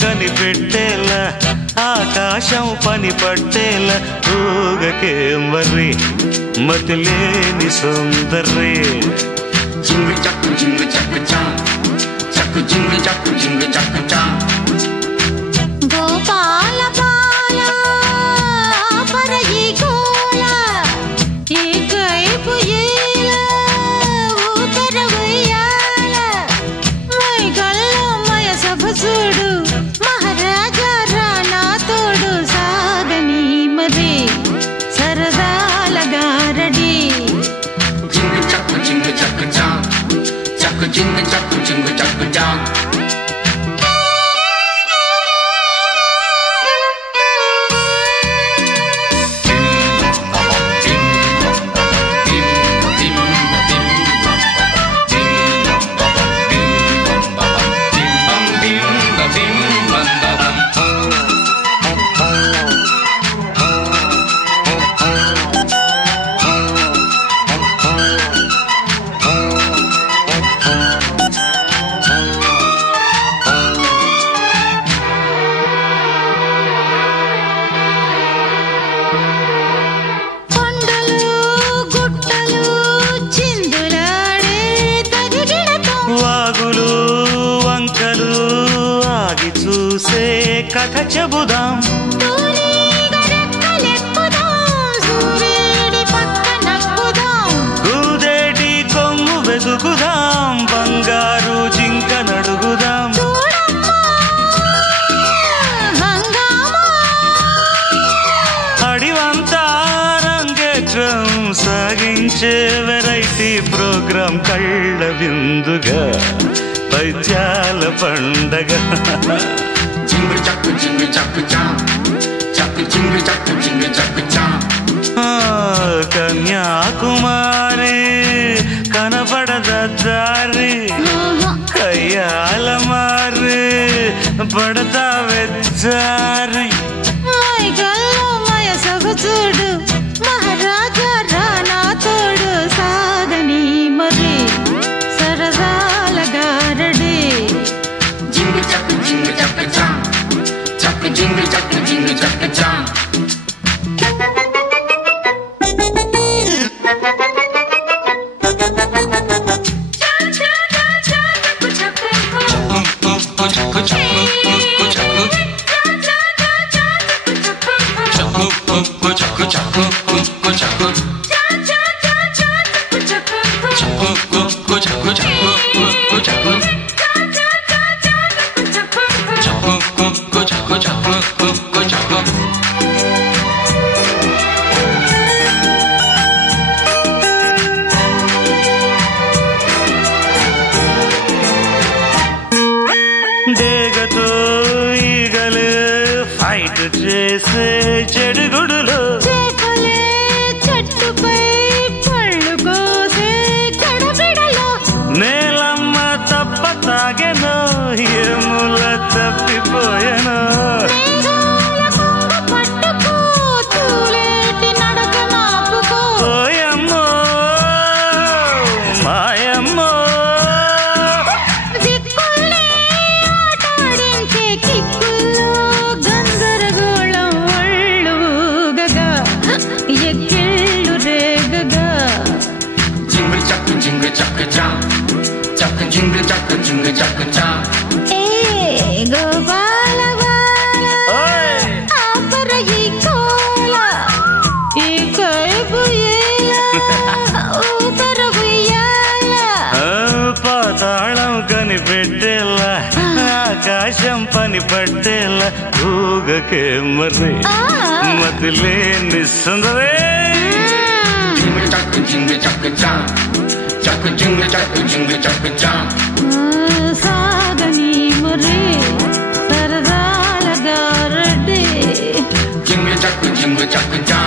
కనిపెట్టేలా ఆకాశం పని పట్టేలా ఊగకే మరి మతిలేని సుందరి జింగు చక్కు చా చక్కు జింగు చక్కు చా గోపాల బాల పరయి గోల ఏకైపు ఏల ఉతర వయ్యాల మై గల్లో మయ సభ చూడు మహారాజా రానా తోడు సాగని మరి సరదాల గారడి జింగు చక్కు చా చక్కు జింగు చక్కు చా కథ చెబుదాం కూదేటి కొమ్ము వెతుకుదాం బంగారు జింక నడుగుదాం అడివంతా రంగేట్రం సాగించే వెరైటీ ప్రోగ్రాం కళ్ళ విందుగా పైత్యాల పండగ జింగు చక్కు చా చక్కు జింగు చా కన్యాకుమారి కనపడద దారి కయ్యాల మారి పడతా వెచ్చారి మయ సభ చూడు మహారాజా రానా తోడు సాగని మరి సరదాల గారడి జింగు చక్కు చా చక్కు జింగు చక్కు చా డేగతో ఈగలు ఫైట్ చేసే చెడుగుడులు చెట్టుపై పళ్ళు కోసే కడబిడలో నేలమ్మ తప్ప తాగెను ఏముల తప్పిపోయెను పట్టుకో తూలేటి నడక నాపుకో ఓయమ్మో మాయమ్మో దిక్కుల్ని ఆటాడించే కిక్కుల్లో గందరగోళం ఒళ్ళు ఊగగా ఎక్కిళ్ళు రేగగా జింగు చక్కు చా చక్కు జింగు చక్కు చా ఏ గోపాల బాల ఆపరయి కోల ఈ కైపు ఏల ఊతర ఉయ్యాల పాతాళం కనిపెట్టేలా ఆకాశం పని పట్టేలా ఊగకే మరి మతిలేని సుందరే జింగు చక్కు చా చక్కు జింగు చక్కు చా సాగని మరి సరదాల గారడి జింగు చక్కు చా